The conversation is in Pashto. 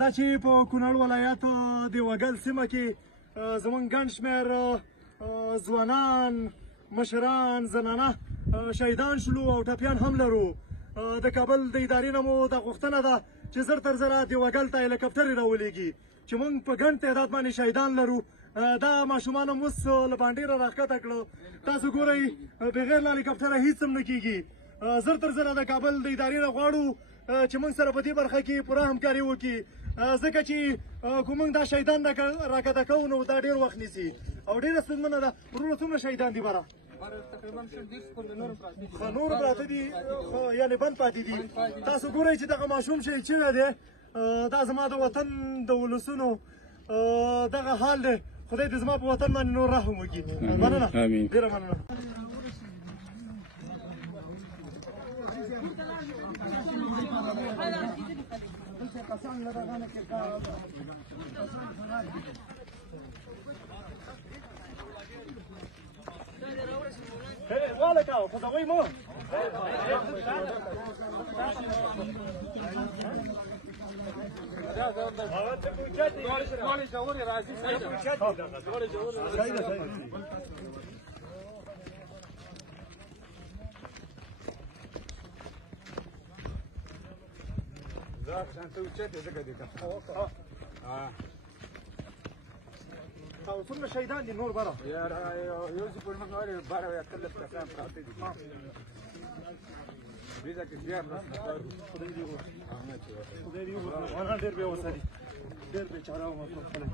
دا چې په کونړ ولایت د وګل سیمه کې زموږ ګڼ شمېر ځوانان، مشران، زنانه شهیدان شولو او ټپیان هم لرو. د کابل د ادارې نه مو دا غوښتنه ده چې زر تر زره د وګل ته هلیکاپټرې راولېږي چې موږ په ګڼ تعداد باندې شهیدان لرو. دا ماشومان هم اوس له بانډېره راښکته کړه. تاسو ګورئ بغیر له هلیکاپټره هېڅ هم نه کېږي. زر تر زره د کابل د ادارې نه غواړو چې موږ سره په دې برخه کې پوره همکاري وکړي، ځکه چې که موږ دا شهیدان راکښته کوو نو دا ډېر وخت نیسي او ډېره ستونزمنه ده. وروره څومره شهیدان دي بره؟ نور پراته دي، یعنې بند پاتې دي. تاسو ګورئ چې دغه ماشوم شهید شوی دی. دا زما د وطن د ولسونو دغه حال دی. خدای دې زما په وطن باندې نور رحم وکړي. مننه، ډېره مننه. والا کاو خدای مو او څومره شهیدان دي نور بره؟ یوسف المنوري بره يتكلف كلام خاطئ بيزا كبير خدای دې وکړي. انا ډېر بې وسه دي، ډېر بېچاره او مظلوم خلک.